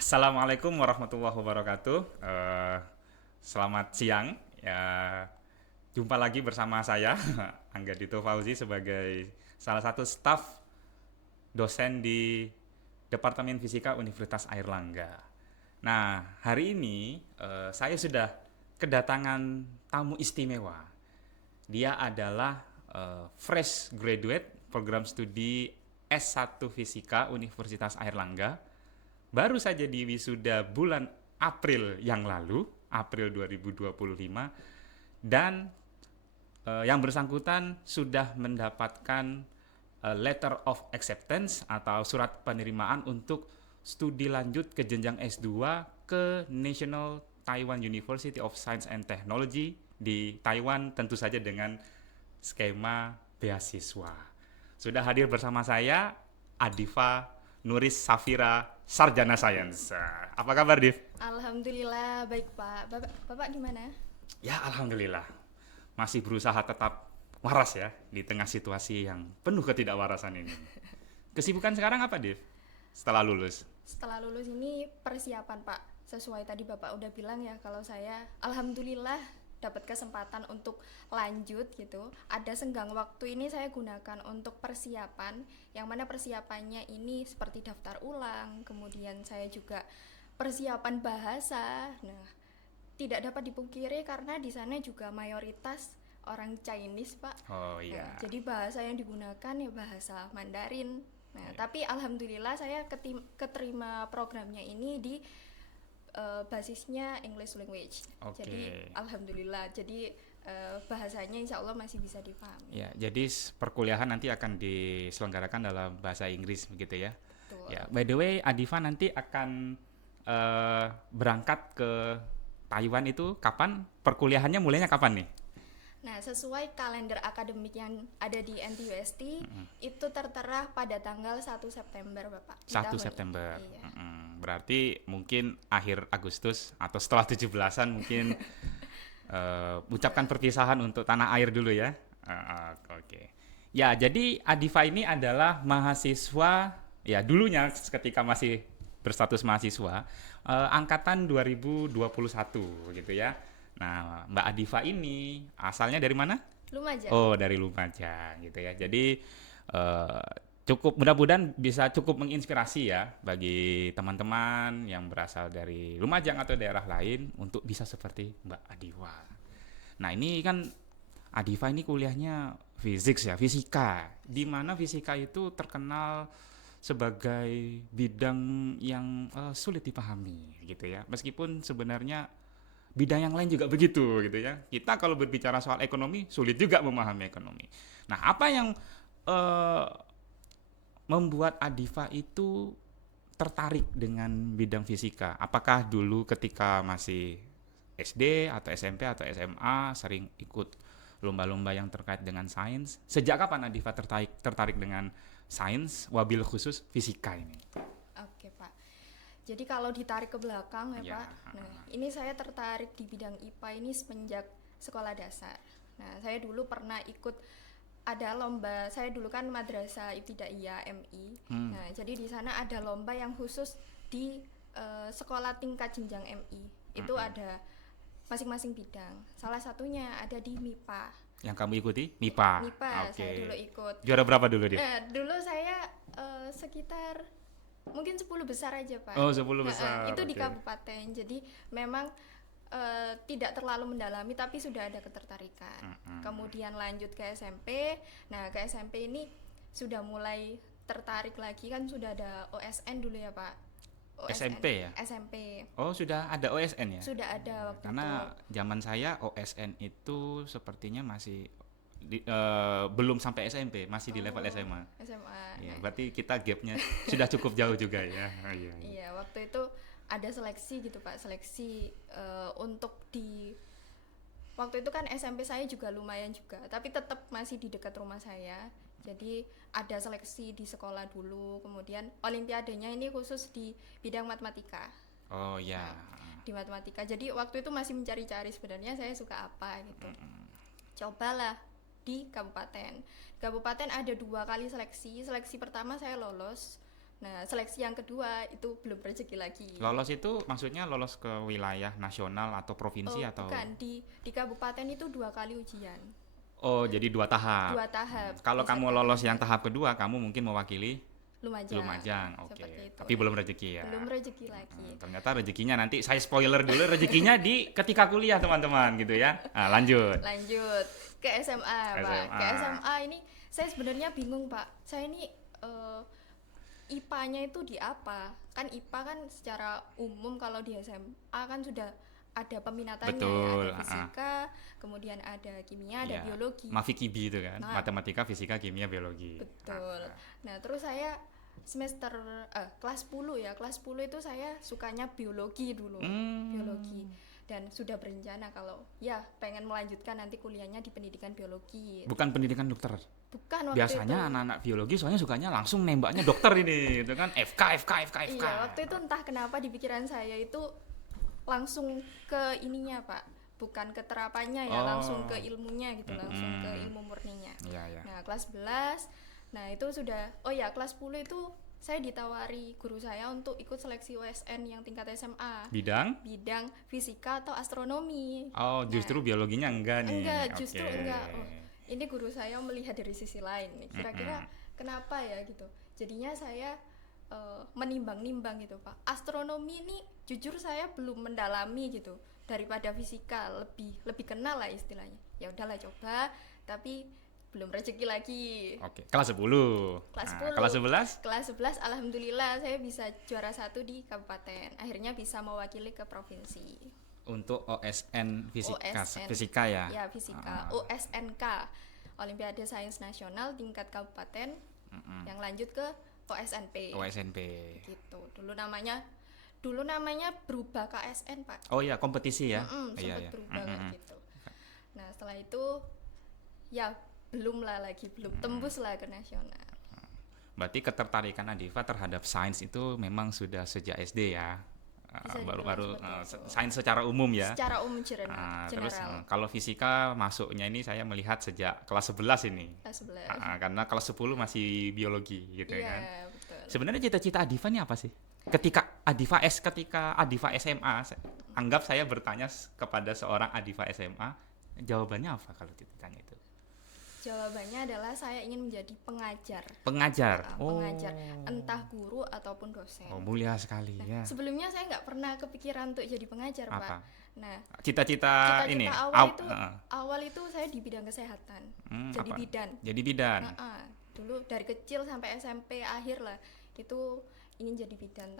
Assalamualaikum warahmatullahi wabarakatuh. Selamat siang. Ya, jumpa lagi bersama saya Angga Dito Fauzi sebagai salah satu staf dosen di Departemen Fisika Universitas Airlangga. Nah, hari ini saya sudah kedatangan tamu istimewa. Dia adalah fresh graduate program studi S1 Fisika Universitas Airlangga, baru saja diwisuda bulan April yang lalu, April 2025, dan yang bersangkutan sudah mendapatkan letter of acceptance atau surat penerimaan untuk studi lanjut ke jenjang S2 ke National Taiwan University of Science and Technology di Taiwan, tentu saja dengan skema beasiswa. Sudah hadir bersama saya Adifa Nuris Safira, Sarjana Sains. Apa kabar, Div? Alhamdulillah baik Pak. Bapak gimana? Ya, alhamdulillah. Masih berusaha tetap waras ya di tengah situasi yang penuh ketidakwarasan ini. Kesibukan sekarang apa, Div? Setelah lulus. Setelah lulus ini persiapan Pak. Sesuai tadi Bapak udah bilang ya, kalau saya alhamdulillah dapat kesempatan untuk lanjut gitu. Ada senggang waktu ini saya gunakan untuk persiapan, yang mana persiapannya ini seperti daftar ulang, kemudian saya juga persiapan bahasa. Nah, tidak dapat dipungkiri karena di sana juga mayoritas orang Chinese, Pak. Oh Nah, iya. jadi bahasa yang digunakan ya bahasa Mandarin. Nah, tapi alhamdulillah saya keterima programnya ini di basisnya English language. Oke. Jadi alhamdulillah. Jadi bahasanya insya Allah masih bisa dipahami. Ya, jadi perkuliahan nanti akan diselenggarakan dalam bahasa Inggris begitu ya. Betul. Ya, by the way, Adifa nanti akan berangkat ke Taiwan itu kapan? Perkuliahannya mulainya kapan nih? Nah, sesuai kalender akademik yang ada di NTUST, itu tertera pada tanggal 1 September, Bapak. Di 1 tahun September. ini. Iya. Berarti mungkin akhir Agustus atau setelah 17-an mungkin ucapkan perpisahan untuk tanah air dulu ya. Oke. Ya, jadi Adifa ini adalah mahasiswa ya dulunya ketika masih berstatus mahasiswa angkatan 2021 gitu ya. Nah, Mbak Adifa ini asalnya dari mana? Lumajang. Oh, dari Lumajang gitu ya. Jadi eh, cukup mudah-mudahan bisa cukup menginspirasi ya bagi teman-teman yang berasal dari Lumajang atau daerah lain untuk bisa seperti Mbak Adifa. Nah, ini kan Adifa ini kuliahnya fisik ya, fisika. Di mana fisika itu terkenal sebagai bidang yang sulit dipahami gitu ya. Meskipun sebenarnya bidang yang lain juga begitu gitu ya. Kita kalau berbicara soal ekonomi sulit juga memahami ekonomi. Nah, apa yang eh, membuat Adifa itu tertarik dengan bidang fisika? Apakah dulu ketika masih SD atau SMP atau SMA sering ikut lomba-lomba yang terkait dengan sains? Sejak kapan Adifa tertarik dengan sains, wabil khusus fisika ini? Oke, Pak. Jadi kalau ditarik ke belakang ya, Ya, Pak. Nah, ini saya tertarik di bidang IPA ini semenjak sekolah dasar. Nah, saya dulu pernah ikut ada lomba. Saya dulu kan madrasah ibtidaiyah MI. Nah, jadi di sana ada lomba yang khusus di sekolah tingkat jenjang MI. Itu ada masing-masing bidang. Salah satunya ada di MIPA. yang kamu ikuti MIPA. MIPA Oke. saya dulu ikut. Juara berapa dulu dia? Nah, dulu saya sekitar mungkin 10 besar aja, Pak. Oh, 10 Nah, besar. itu di Oke. kabupaten. Jadi memang tidak terlalu mendalami tapi sudah ada ketertarikan. Kemudian lanjut ke SMP. Nah, ke SMP ini sudah mulai tertarik lagi, kan sudah ada OSN dulu ya, Pak. OSN. SMP ya? SMP. Oh, sudah ada OSN ya? Sudah ada waktu itu. Karena zaman saya OSN itu sepertinya masih belum sampai SMP, masih di level SMA. SMA. Ya, Nah, berarti kita gapnya sudah cukup jauh juga ya. Oh, iya, iya. iya, waktu itu ada seleksi gitu, Pak. Seleksi untuk di waktu itu kan SMP saya juga lumayan juga, tapi tetap masih di dekat rumah saya. Jadi ada seleksi di sekolah dulu, kemudian olimpiadenya ini khusus di bidang matematika. Oh ya. Di matematika. Jadi waktu itu masih mencari-cari sebenarnya saya suka apa gitu. Cobalah di kabupaten. Kabupaten ada 2 kali seleksi. Seleksi pertama saya lolos, Nah, seleksi yang kedua itu belum rezeki lagi. Lolos itu maksudnya lolos ke wilayah nasional atau provinsi atau? Bukan, di kabupaten itu 2 kali ujian. Oh, jadi 2 tahap. 2 tahap. Kalau Bisa kamu lolos yang tahap kedua, kamu mungkin mewakili Lumajang. Lumajang. Oke. Seperti itu. Tapi belum rezeki ya. Belum rezeki lagi. Ternyata rezekinya nanti saya spoiler dulu, rezekinya di ketika kuliah teman-teman gitu ya. Nah, lanjut. Lanjut ke SMA, Pak. SMA. Ke SMA ini saya sebenarnya bingung, Pak. Saya ini IPA-nya itu di apa? Kan IPA kan secara umum kalau di SMA kan sudah ada peminatannya. Betul, Ya, ada fisika, kemudian ada kimia, ada Ya, biologi. Mafikibi itu kan, Nah. matematika, fisika, kimia, biologi. Betul. Nah, terus saya semester kelas 10 ya. Kelas 10 itu saya sukanya biologi dulu. Biologi. Dan sudah berencana kalau ya pengen melanjutkan nanti kuliahnya di pendidikan biologi. Bukan pendidikan dokter. Bukan waktu Biasanya itu. anak-anak biologi soalnya sukanya langsung nembaknya dokter ini, itu kan FK. Iya, waktu itu entah kenapa di pikiran saya itu langsung ke ininya, Pak. Bukan ke terapannya ya, langsung ke ilmunya gitu, langsung ke ilmu murninya. Iya. Nah, kelas 11. Nah, itu sudah kelas 10 itu saya ditawari guru saya untuk ikut seleksi USN yang tingkat SMA. Bidang? Bidang fisika atau astronomi. Oh, justru biologinya enggak nih. Enggak, justru Oke. enggak. Oh, ini guru saya melihat dari sisi lain nih. Kira-kira kenapa ya gitu. Jadinya saya menimbang-nimbang gitu, Pak. Astronomi ini jujur saya belum mendalami gitu. Daripada fisika lebih kenal lah istilahnya. Ya udahlah coba, tapi belum rezeki lagi. Oke, kelas 10. Kelas Nah, 10. kelas 11? Kelas 11 alhamdulillah saya bisa juara 1 di kabupaten. Akhirnya bisa mewakili ke provinsi. Untuk OSN fisika, OSN. fisika ya? Ya, fisika. OSNK, Olimpiade Sains Nasional tingkat kabupaten. Yang lanjut ke OSNP. OSNP. Gitu. Dulu namanya berubah KSN, Pak. Oh iya, kompetisi ya? Sempat berubah gitu. Nah, setelah itu ya belum tembus lah ke nasional. Berarti ketertarikan Adifa terhadap sains itu memang sudah sejak SD ya? Bisa Baru-baru dibilang seperti itu. sains secara umum ya? Secara umum Terus general. kalau fisika masuknya ini saya melihat sejak kelas 11 ini. Kelas 11. Karena kelas 10 masih biologi gitu Iya, kan. betul. Sebenarnya cita-cita Adifa ini apa sih? Ketika Adifa SMA, anggap saya bertanya kepada seorang Adifa SMA, jawabannya apa kalau ditanya itu? Jawabannya adalah saya ingin menjadi pengajar. Pengajar. Pengajar, entah guru ataupun dosen. Oh, mulia sekali ya. Sebelumnya saya nggak pernah kepikiran untuk jadi pengajar, Apa? Pak. Nah, Cita-cita ini awal itu saya di bidang kesehatan. Jadi apa? bidan. Jadi bidan. Dulu dari kecil sampai SMP akhir lah itu ingin jadi bidan.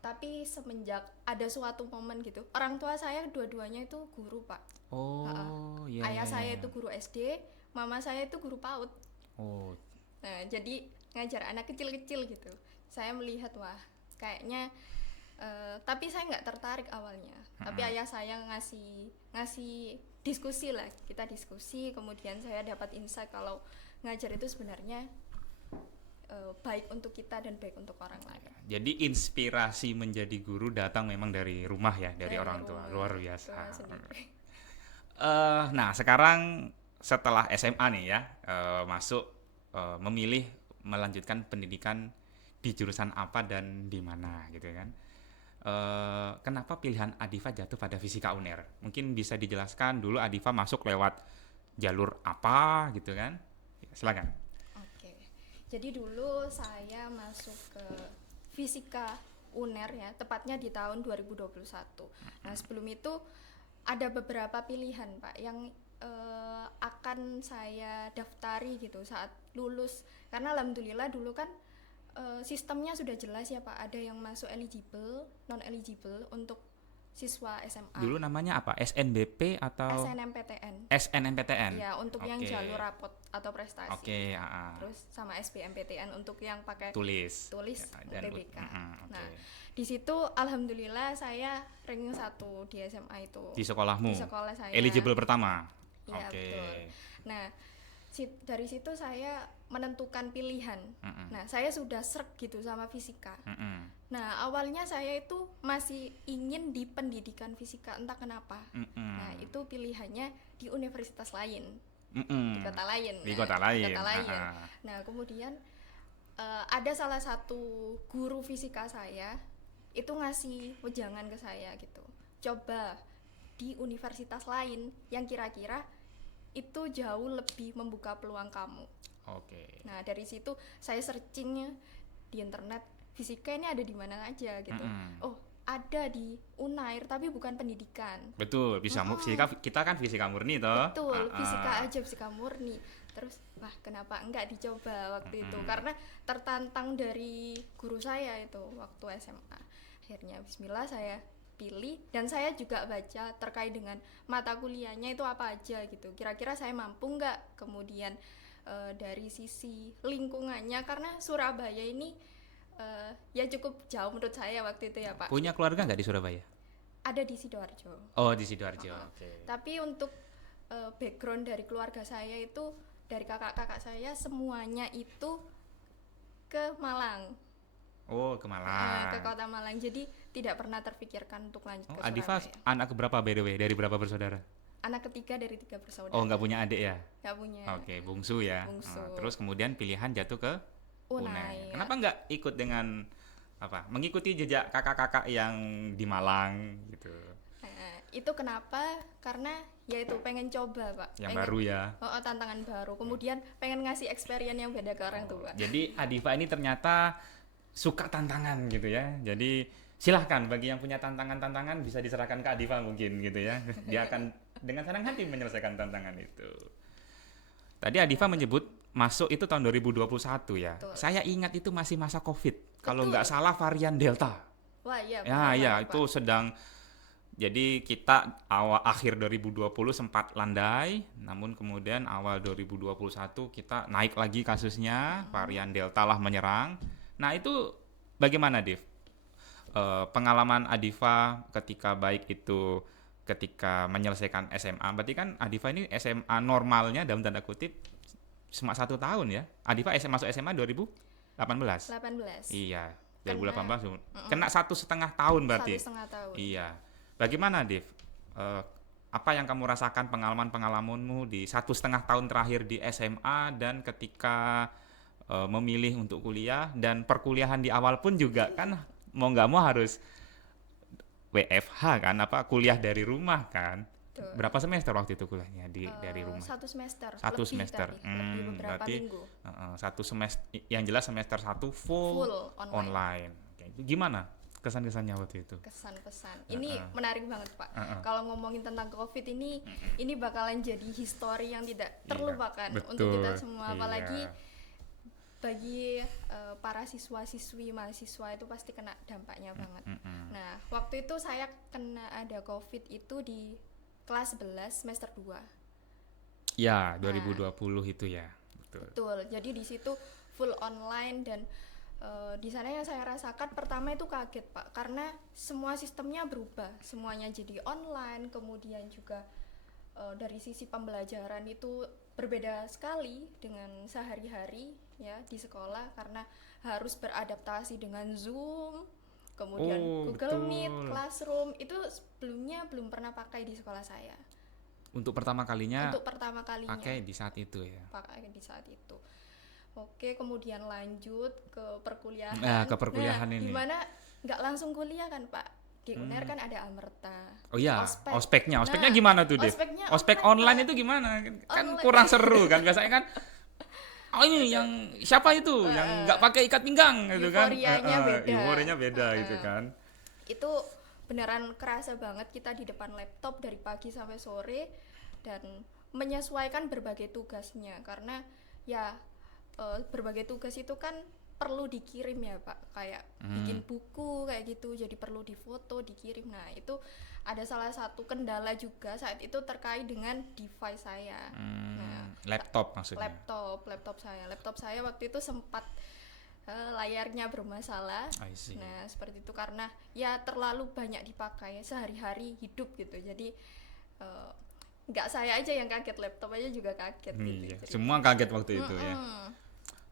Tapi semenjak ada suatu momen gitu, orang tua saya dua-duanya itu guru, Pak. Oh, iya. Ayah saya itu guru SD, mama saya itu guru PAUD. Oh, Nah, jadi ngajar anak kecil-kecil gitu. Saya melihat wah, kayaknya tapi saya nggak tertarik awalnya. Tapi ayah saya ngasih diskusi lah. Kita diskusi, kemudian saya dapat insight kalau ngajar itu sebenarnya baik untuk kita dan baik untuk orang lain. jadi inspirasi menjadi guru datang memang dari rumah ya, dari orang tua. Luar biasa. Nah, sekarang setelah SMA nih ya, masuk memilih melanjutkan pendidikan di jurusan apa dan di mana gitu kan. Kenapa pilihan Adifa jatuh pada Fisika UNER? Mungkin bisa dijelaskan dulu Adifa masuk lewat jalur apa gitu kan? Silakan. Jadi dulu saya masuk ke Fisika UNER ya, tepatnya di tahun 2021. Nah, sebelum itu ada beberapa pilihan, Pak, yang akan saya daftari gitu saat lulus. Karena alhamdulillah dulu kan sistemnya sudah jelas ya, Pak. Ada yang masuk eligible, non eligible untuk siswa SMA. Dulu namanya apa? SNBP atau SNMPTN. SNMPTN. Ya, untuk yang jalur rapot atau prestasi. Terus sama SBMPTN untuk yang pakai tulis dan UTBK. Nah, di situ alhamdulillah saya ranking 1 di SMA itu. Di sekolahmu? Di sekolah saya. Eligible pertama? Iya, betul. Nah, dari situ saya menentukan pilihan. Nah, saya sudah sreg gitu sama fisika. Nah, awalnya saya itu masih ingin di pendidikan fisika, entah kenapa. Nah, itu pilihannya di universitas lain, di kota lain. Di kota lain. Nah, kemudian Ada salah satu guru fisika saya itu ngasih wejangan ke saya gitu, coba di universitas lain yang kira-kira itu jauh lebih membuka peluang kamu. Oke. Nah dari situ saya searchingnya di internet, fisika ini ada di mana aja gitu. Oh, ada di Unair tapi bukan pendidikan. Betul, fisika, kita kan fisika murni toh. Betul, fisika aja, fisika murni. Terus wah, kenapa enggak dicoba waktu itu, karena tertantang dari guru saya itu waktu SMA. Akhirnya bismillah saya pilih, dan saya juga baca terkait dengan mata kuliahnya itu apa aja gitu, kira-kira saya mampu nggak. Kemudian dari sisi lingkungannya, karena Surabaya ini ya cukup jauh menurut saya waktu itu ya Pak. Punya keluarga nggak di Surabaya? Ada di Sidoarjo. Oh, di Sidoarjo. Oke. Tapi untuk background dari keluarga saya itu, dari kakak-kakak saya semuanya itu ke Malang. Oh, ke Malang. Ke kota Malang. Jadi tidak pernah terpikirkan untuk lanjut ke Adifa Surabaya. anak keberapa by the way? Dari berapa bersaudara? Anak ketiga dari 3 bersaudara. Oh, nggak punya adik ya? Nggak punya. Oke, bungsu ya. Bungsu. Terus kemudian pilihan jatuh ke Unair. Kenapa nggak ikut dengan mengikuti jejak kakak-kakak yang di Malang gitu? Itu kenapa? Karena ya itu pengen coba Pak. Yang pengen, baru ya. Tantangan baru. Kemudian pengen ngasih experience yang beda ke orang tua. Jadi Adifa ini ternyata suka tantangan gitu ya. Jadi silahkan bagi yang punya tantangan-tantangan bisa diserahkan ke Adifa mungkin gitu ya. Dia akan dengan senang hati menyelesaikan tantangan itu. Tadi Adifa menyebut masuk itu tahun 2021 ya. Betul. Saya ingat itu masih masa Covid. Kalau nggak salah varian Delta. Wah iya. Ya, itu sedang. Jadi kita akhir 2020 sempat landai, namun kemudian awal 2021 kita naik lagi kasusnya, varian Delta lah menyerang. Nah itu bagaimana Div? Pengalaman Adifa ketika baik itu ketika menyelesaikan SMA, berarti kan Adifa ini SMA normalnya dalam tanda kutip cuma 1 tahun ya. Adifa masuk SMA 2018. 18. Iya, 2018. Kena 1,5 tahun berarti. 1,5 tahun. Iya. Bagaimana, Div? Apa yang kamu rasakan pengalamanmu di 1,5 tahun terakhir di SMA dan ketika memilih untuk kuliah, dan perkuliahan di awal pun juga kan mau nggak mau harus WFH kan, kuliah dari rumah kan? Betul. Berapa semester waktu itu kuliahnya dari rumah? 1 semester. 1 semester. Lebih beberapa Berarti minggu. 1 semester, yang jelas semester 1 full online. Gimana kesan-kesannya waktu itu? Kesan-pesan. Ini menarik banget Pak. Kalau ngomongin tentang COVID ini bakalan jadi histori yang tidak terlupakan untuk kita semua. Apalagi bagi para siswa-siswi, mahasiswa itu pasti kena dampaknya banget. Nah, waktu itu saya kena ada COVID itu di kelas 11 semester 2. Ya, 2020 itu ya. Betul. Jadi di situ full online, dan di sana yang saya rasakan pertama itu kaget Pak, karena semua sistemnya berubah, semuanya jadi online. Kemudian juga dari sisi pembelajaran itu berbeda sekali dengan sehari-hari ya di sekolah, karena harus beradaptasi dengan Zoom, kemudian Google Meet, Classroom. Itu sebelumnya belum pernah pakai di sekolah saya. Untuk pertama kalinya pakai di saat itu ya. Pakai di saat itu. Oke, kemudian lanjut ke perkuliahan. Ke perkuliahan ini. Dimana nggak langsung kuliah kan Pak? Di Unair kan ada Amerta. Oh iya, ospeknya Nah, gimana tuh Dev? Ospek online itu gimana? Kan kurang seru kan, biasanya kan. Oh ini yang siapa itu? Yang nggak pakai ikat pinggang gitu kan? Euforianya beda gitu kan. Itu beneran kerasa banget kita di depan laptop dari pagi sampai sore, dan menyesuaikan berbagai tugasnya, karena ya berbagai tugas itu kan perlu dikirim ya Pak, kayak bikin buku kayak gitu, jadi perlu difoto, dikirim. Nah itu ada salah satu kendala juga saat itu terkait dengan device saya. Laptop maksudnya? Laptop saya waktu itu sempat layarnya bermasalah. Nah seperti itu, karena ya terlalu banyak dipakai sehari-hari hidup gitu. Jadi nggak saya aja yang kaget, laptop aja juga kaget gitu. Semua kaget waktu itu ya.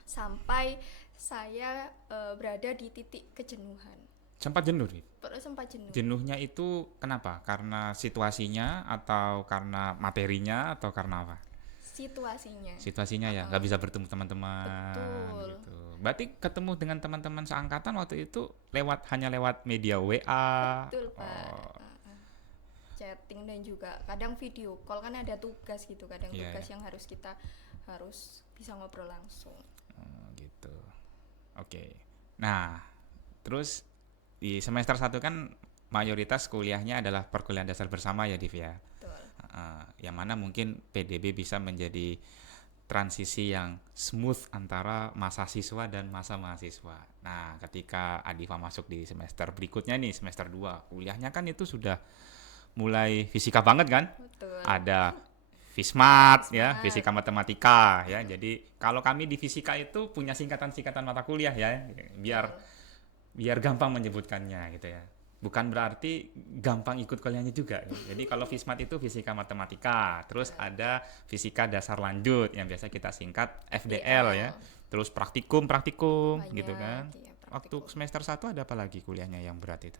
Sampai saya berada di titik kejenuhan. Sempat jenuh? Sempat jenuh. Jenuhnya itu kenapa? Karena situasinya atau karena materinya atau karena apa? Situasinya ya, nggak bisa bertemu teman-teman. Betul. Gitu. Berarti ketemu dengan teman-teman seangkatan waktu itu hanya lewat media WA. Betul, Pak. Oh, Chatting dan juga kadang video call, kan ada tugas gitu, kadang iya, tugas iya. yang kita harus bisa ngobrol langsung. Gitu. Oke. Nah, terus di semester satu kan mayoritas kuliahnya adalah perkuliahan dasar bersama ya, Div ya. Betul. Yang mana mungkin PDB bisa menjadi transisi yang smooth antara masa siswa dan masa mahasiswa. Nah, ketika Adifa masuk di semester berikutnya nih, semester 2, kuliahnya kan itu sudah mulai fisika banget kan? Betul. Ada Fismat ya, Fismat. fisika matematika ya. Jadi kalau kami di fisika itu punya singkatan-singkatan mata kuliah ya, biar Betul. biar gampang menyebutkannya gitu ya. Bukan berarti gampang ikut kuliahnya juga. Jadi kalau Fismat itu fisika matematika, terus ada fisika dasar lanjut yang biasa kita singkat FDL ya. Terus praktikum Banyak gitu kan. ya, Waktu praktikum. semester 1 ada apa lagi kuliahnya yang berat itu?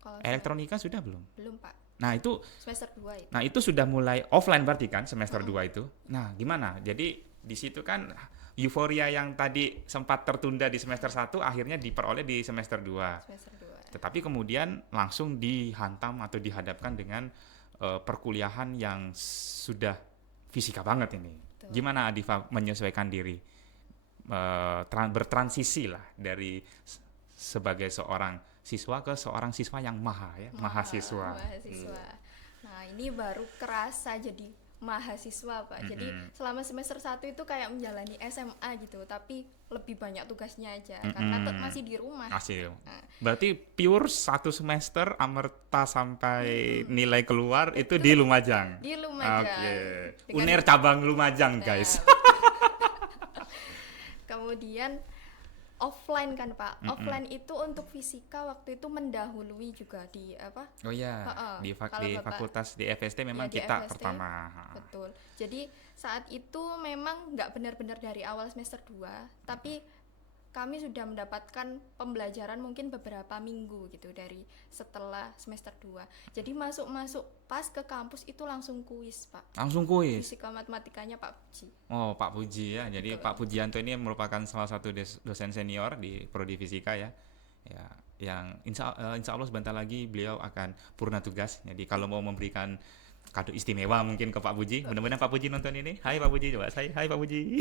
Kalau Elektronika sudah belum? belum, Pak. Nah, itu Semester 2 itu. Nah, itu sudah mulai offline berarti kan semester 2 itu. Nah, gimana? Jadi di situ kan euforia yang tadi sempat tertunda di semester 1 akhirnya diperoleh di semester 2. Semester 2. Tetapi kemudian langsung dihantam atau dihadapkan dengan perkuliahan yang sudah fisika banget ini. Betul. Gimana Adifa menyesuaikan diri bertransisi lah dari sebagai seorang siswa ke seorang siswa yang mahasiswa. Mahasiswa. Nah, ini baru kerasa jadi mahasiswa, Pak. Jadi selama semester 1 itu kayak menjalani SMA gitu, tapi lebih banyak tugasnya aja karena masih di rumah. Hasil. Nah, Berarti pure 1 semester amerta sampai nilai keluar itu di Lumajang. di Lumajang. Oke. Dengan- UNER cabang Lumajang, Nah, guys. Kemudian offline kan, Pak. Offline itu untuk fisika waktu itu mendahului juga di apa? Oh iya, Kalau di Bapak- fakultas di FST memang di kita FST, pertama. Betul. Jadi saat itu memang nggak benar-benar dari awal semester 2, tapi kami sudah mendapatkan pembelajaran mungkin beberapa minggu gitu dari setelah semester 2. Jadi masuk-masuk pas ke kampus itu langsung kuis, Pak. Langsung kuis. Fisika matematikanya Pak Puji. Oh, Pak Puji ya. Jadi Betul. Pak Pujianto ini merupakan salah satu dosen senior di Prodi Fisika ya. Ya, yang insya Allah sebentar lagi beliau akan purna tugas. Jadi kalau mau memberikan kado istimewa mungkin ke Pak Puji, mudah-mudahan Pak Puji nonton ini. Hai Pak Puji, coba saya. Hai Pak Puji.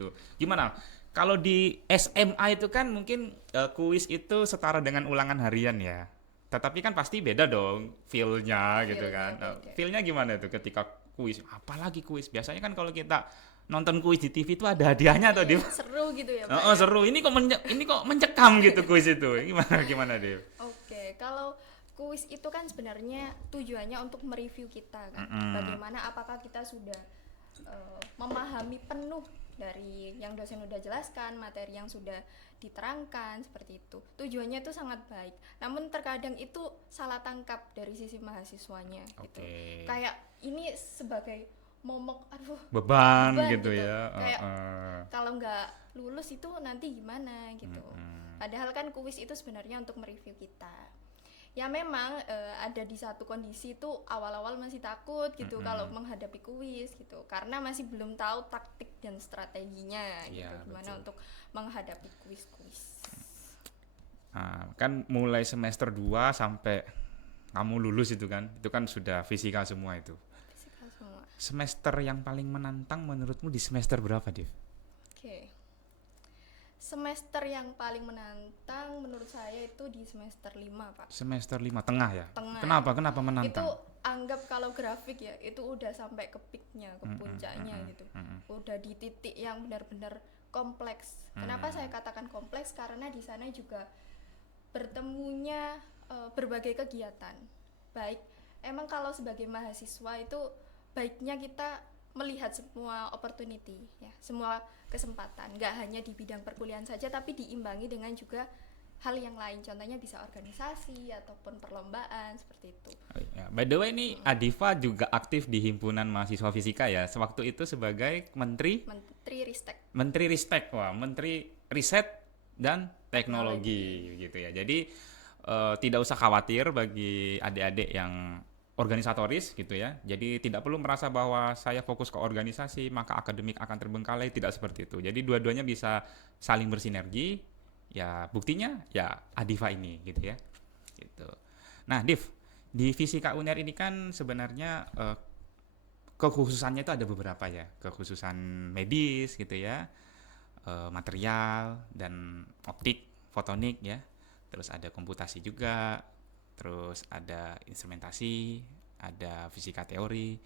Tuh. Gimana? Kalau di SMA itu kan mungkin kuis itu setara dengan ulangan harian ya. Tetapi kan pasti beda dong feel-nya gitu Feel-nya kan. beda. Feel-nya gimana tuh ketika kuis? Apalagi kuis. Biasanya kan kalau kita nonton kuis di TV itu ada hadiahnya atau Div? Seru gitu ya, Pak. Oh, seru. Ini kok mencekam gitu kuis itu. Gimana Div? Oke, kalau kuis itu kan sebenarnya tujuannya untuk mereview kita kan. Bagaimana apakah kita sudah memahami penuh dari yang dosen udah jelaskan, materi yang sudah diterangkan, seperti itu. Tujuannya itu sangat baik. Namun terkadang itu salah tangkap dari sisi mahasiswanya gitu. Oke. Kayak ini sebagai momok, aduh, Beban beban gitu gitu. ya. Kayak kalau nggak lulus itu nanti gimana gitu. Padahal kan kuis itu sebenarnya untuk mereview kita. Ya memang ada di satu kondisi itu awal-awal masih takut gitu kalau menghadapi kuis gitu, karena masih belum tahu taktik dan strateginya Iya, gitu, gimana betul. untuk menghadapi kuis-kuis. Kan mulai semester 2 sampai kamu lulus itu kan sudah fisika semua itu. Fisika semua. Semester yang paling menantang menurutmu di semester berapa, Div? Oke. Semester yang paling menantang menurut saya itu di semester 5, Pak. Semester 5 tengah ya? Tengah. Kenapa menantang? Itu anggap kalau grafik ya, itu udah sampai ke peaknya, ke puncaknya gitu. Udah di titik yang benar-benar kompleks. Kenapa saya katakan kompleks? Karena di sana juga bertemunya berbagai kegiatan. Baik, emang kalau sebagai mahasiswa itu baiknya kita melihat semua opportunity ya, semua kesempatan, nggak hanya di bidang perkuliahan saja, tapi diimbangi dengan juga hal yang lain, contohnya bisa organisasi ataupun perlombaan seperti itu. By the way ini Adifa juga aktif di himpunan mahasiswa fisika ya. Sewaktu itu sebagai Menteri Ristek, wah, Menteri Riset dan Teknologi gitu ya. Jadi tidak usah khawatir bagi adik-adik yang organisatoris gitu ya. Jadi tidak perlu merasa bahwa saya fokus ke organisasi maka akademik akan terbengkalai, tidak seperti itu. Jadi dua-duanya bisa saling bersinergi. Ya buktinya ya Adifa ini gitu ya. Gitu. Nah, Div, di Fisika UNER ini kan sebenarnya kekhususannya itu ada beberapa ya. Kekhususan medis gitu ya, material dan optik, fotonik ya. Terus ada komputasi juga, terus ada instrumentasi, ada fisika teori.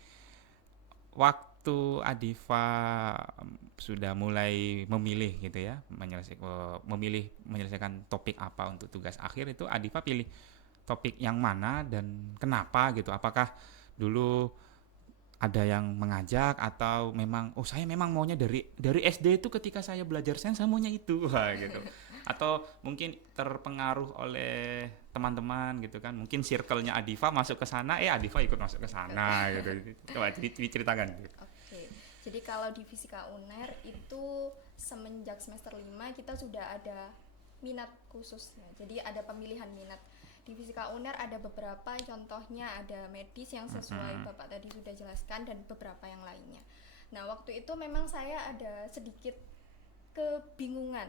Waktu Adifa sudah mulai memilih gitu ya, menyelesaikan topik apa untuk tugas akhir, itu Adifa pilih topik yang mana dan kenapa gitu? Apakah dulu ada yang mengajak atau memang saya memang maunya dari SD itu ketika saya belajar sains saya maunya itu gitu, atau mungkin terpengaruh oleh teman-teman gitu kan, mungkin circle-nya Adifa masuk ke sana, Adifa ikut masuk ke sana gitu. Coba diceritakan. Oke, jadi kalau di Fisika UNER itu semenjak semester 5 kita sudah ada minat khususnya, jadi ada pemilihan minat. Di Fisika UNER ada beberapa, contohnya ada medis yang sesuai Bapak tadi sudah jelaskan dan beberapa yang lainnya. Nah, waktu itu memang saya ada sedikit kebingungan.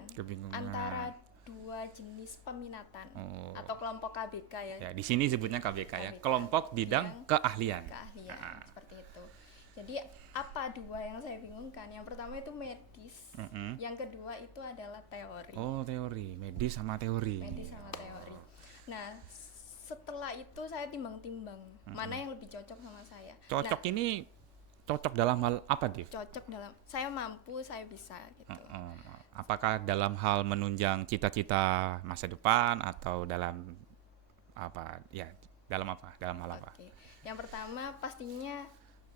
Antara dua jenis peminatan atau kelompok KBK ya. Ya, di sini sebutnya KBK ya, kelompok bidang keahlian. Seperti itu. Jadi apa dua yang saya bingungkan? Yang pertama itu medis, yang kedua itu adalah teori. Oh, teori, medis sama teori. Nah, setelah itu saya timbang-timbang mana yang lebih cocok sama saya. Ini cocok dalam hal apa, Div? Cocok dalam saya mampu, saya bisa gitu. Apakah dalam hal menunjang cita-cita masa depan atau dalam apa? Ya, dalam apa? Dalam hal apa? Yang pertama pastinya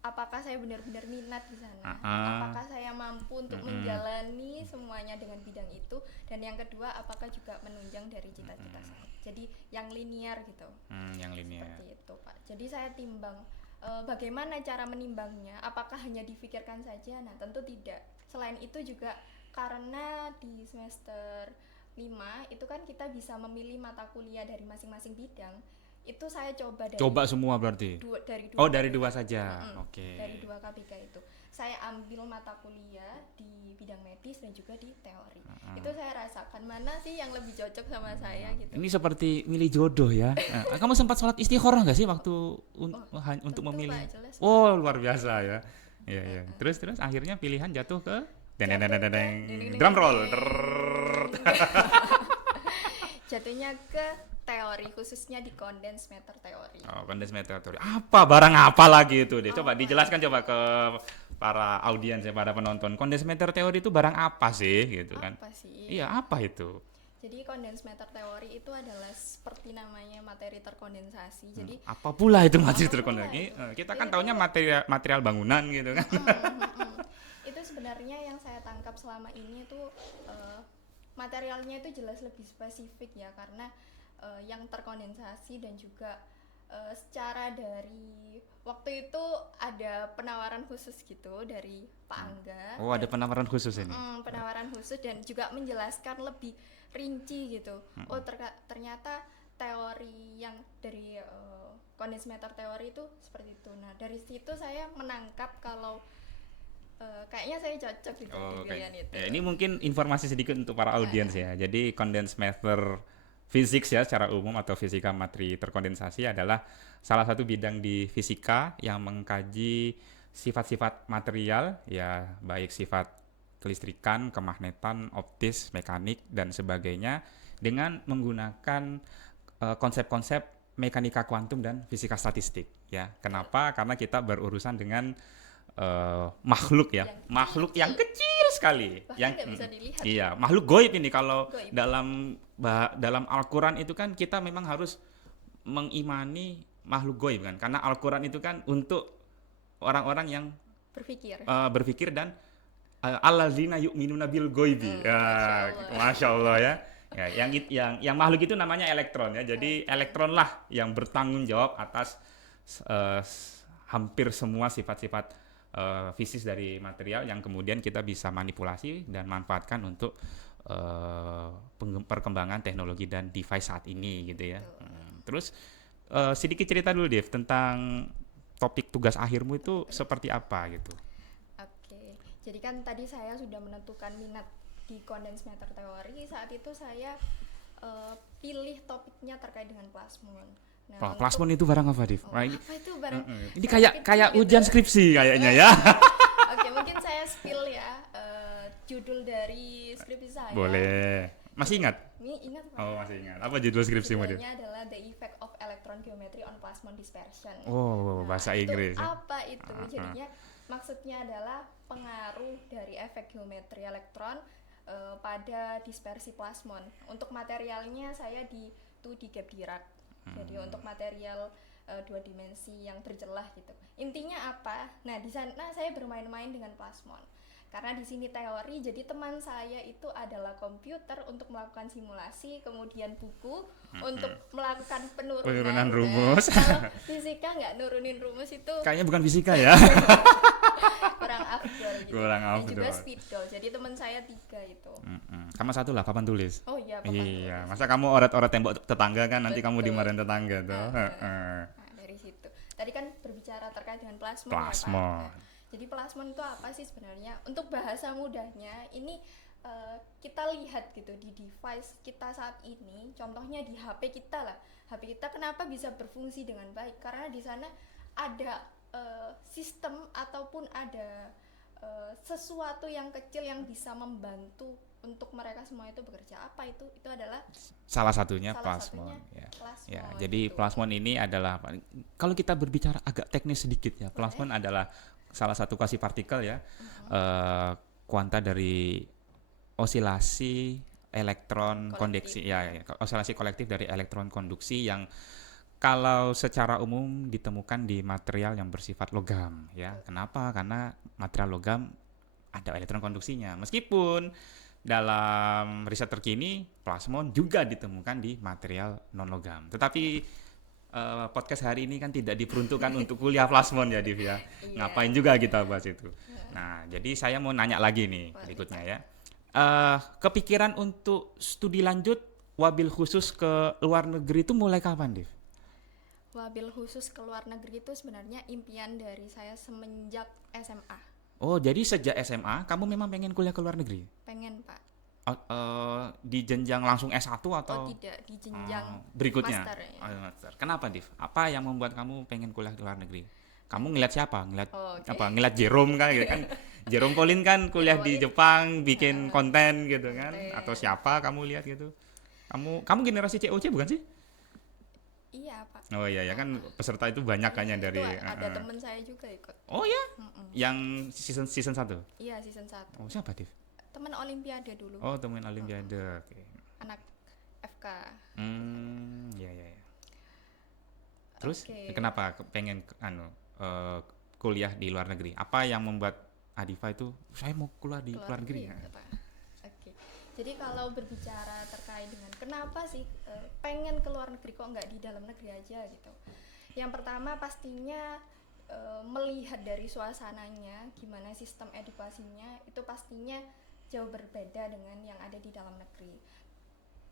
apakah saya benar-benar minat di sana? Apakah saya mampu untuk menjalani semuanya dengan bidang itu? Dan yang kedua, apakah juga menunjang dari cita-cita saya? Jadi yang linear gitu. Yang linear. Seperti itu, Pak. Jadi saya timbang bagaimana cara menimbangnya? Apakah hanya difikirkan saja? Nah, tentu tidak. Selain itu juga karena di semester 5 itu kan kita bisa memilih mata kuliah dari masing-masing bidang. Itu saya coba semua berarti? Dari dua saja. Oke. Dari dua KBK itu. Saya ambil mata kuliah di bidang medis dan juga di teori. Itu saya rasakan mana sih yang lebih cocok sama saya gitu. Ini seperti milih jodoh ya. Kamu sempat sholat istikharah nggak sih waktu untuk memilih? Pak, luar biasa ya. Iya. Terus akhirnya pilihan jatuh ke drum roll. Jatuhnya ke teori, khususnya di condensed matter teori. Condensed matter teori. Barang apa lagi itu deh? Coba dijelaskan coba ke para audiens ya, para penonton. Condensed matter teori itu barang apa sih gitu kan? Apa sih? Iya, apa itu? Jadi condensed matter teori itu adalah seperti namanya materi terkondensasi. Jadi apa pula itu materi terkondensasi? Kita kan taunya material bangunan gitu kan. Itu sebenarnya yang saya tangkap selama ini itu materialnya itu jelas lebih spesifik ya, karena yang terkondensasi dan juga secara dari waktu itu ada penawaran khusus gitu dari Pak Angga. Ada penawaran khusus ini. Penawaran khusus dan juga menjelaskan lebih rinci gitu. Ternyata teori yang dari condensed matter teori itu seperti itu. Nah, dari situ saya menangkap kalau kayaknya saya cocok gitu di pilihan itu. Ya, ini mungkin informasi sedikit untuk para audiens ya. Jadi condensed matter physics ya secara umum atau fisika materi terkondensasi adalah salah satu bidang di fisika yang mengkaji sifat-sifat material ya, baik sifat kelistrikan, kemagnetan, optis, mekanik dan sebagainya dengan menggunakan konsep-konsep mekanika kuantum dan fisika statistik ya. Kenapa? Karena kita berurusan dengan makhluk ya, makhluk yang kecil sekali, yang bisa dilihat. Iya, makhluk goib ini. Kalau goib. dalam Al-Quran itu kan kita memang harus mengimani makhluk goib kan, karena Al-Quran itu kan untuk orang-orang yang berpikir dan alladzina yu'minuna bil goibi. Masya Allah ya. Ya, yang makhluk itu namanya elektron ya. Jadi elektron lah yang bertanggung jawab atas hampir semua sifat-sifat fisis dari material yang kemudian kita bisa manipulasi dan manfaatkan untuk perkembangan teknologi dan device saat ini gitu ya. Terus sedikit cerita dulu Dev tentang topik tugas akhirmu itu seperti apa gitu. Oke, jadi kan tadi saya sudah menentukan minat di condensed matter teori. Saat itu saya pilih topiknya terkait dengan plasmon. Nah, Oh, plasmon itu barang apa Dev? Nah, apa itu barang? ini barang kayak kecil ujian gitu. skripsi kayaknya ya. Oke, mungkin saya spill ya judul dari skripsi saya. Boleh. Masih ingat? Ini ingat Pak? Oh, masih ingat. Apa judul skripsimu Dev? Judulnya adalah The Effect of Electron Geometry on Plasmon Dispersion. Oh, bahasa itu Inggris. apa itu? Jadinya maksudnya adalah pengaruh dari efek geometri elektron pada dispersi plasmon. Untuk materialnya saya di 2D gap Dirac. Jadi untuk material dua dimensi yang berjelah gitu. Intinya apa? Nah, di sana saya bermain-main dengan plasmon. Karena di sini teori, jadi teman saya itu adalah komputer untuk melakukan simulasi, kemudian buku untuk melakukan Penurunan penurunan. rumus. Kalau fisika nggak nurunin rumus itu Kayaknya bukan fisika ya. kurang afdol gitu. Kurang Dan juga afdol. spidol. Jadi teman saya 3 itu. Sama satu lah papan tulis. Oh iya, papan Iya, tulis. masa kamu oret-oret tembok tetangga kan nanti kamu Betul. dimarahin tetangga tuh. Nah, dari situ. Tadi kan berbicara terkait dengan plasmon. ya, Pak. Plasmon. Nah, jadi plasmon itu apa sih sebenarnya? Untuk bahasa mudahnya, ini kita lihat gitu di device kita saat ini. Contohnya di HP kita lah. HP kita kenapa bisa berfungsi dengan baik? Karena di sana ada sistem ataupun ada sesuatu yang kecil yang bisa membantu untuk mereka semua itu bekerja. Apa itu? Itu adalah Salah satunya salah plasmon. satunya Ya. plasmon. Ya, jadi gitu. plasmon ini adalah kalau kita berbicara agak teknis sedikit ya, plasmon adalah salah satu quasi partikel ya, kuanta dari osilasi elektron Kolektif. konduksi ya, osilasi kolektif dari elektron konduksi yang kalau secara umum ditemukan di material yang bersifat logam ya. Kenapa? Karena material logam ada elektron konduksinya. Meskipun dalam riset terkini plasmon juga ditemukan di material non logam. Tetapi podcast hari ini kan tidak diperuntukkan untuk kuliah plasmon ya Div ya. Iya. Ngapain juga kita bahas itu. Nah, jadi saya mau nanya lagi nih Boleh, berikutnya ya. Kepikiran untuk studi lanjut wabil khusus ke luar negeri itu mulai kapan Div? Wabil khusus ke luar negeri itu sebenarnya impian dari saya semenjak SMA. Oh, jadi sejak SMA kamu memang pengen kuliah ke luar negeri? Pengen, Pak. Di jenjang langsung S1 Oh, atau tidak, di jenjang berikutnya? master ya. Master. Kenapa, Div? Apa yang membuat kamu pengen kuliah ke luar negeri? Kamu ngeliat siapa? Ngeliat Oh, oke. apa? Ngeliat Jerome kan gitu kan? Jerome Pauline kan kuliah di Pauline. Jepang, bikin konten gitu kan? Konten. Atau siapa kamu lihat gitu? Kamu generasi COC bukan sih? Iya, Pak. Oh iya ya kan peserta itu banyak kan yang dari Itu ada temen saya juga ikut. Oh ya, Mm-mm. yang season 1. Iya, season 1. Oh, siapa, Div? Temen olimpiade dulu. Oh, temen Olimpiade. Oke. Anak FK. Ya ya ya. Terus Oke. kenapa pengen kuliah di luar negeri? Apa yang membuat Adifa itu saya mau kuliah di luar negeri ya? gitu, Pak. Oke. Jadi kalau berbicara terkait dengan kenapa sih pengen ke luar negeri kok nggak di dalam negeri aja gitu. Yang pertama pastinya melihat dari suasananya, gimana sistem edukasinya itu pastinya jauh berbeda dengan yang ada di dalam negeri.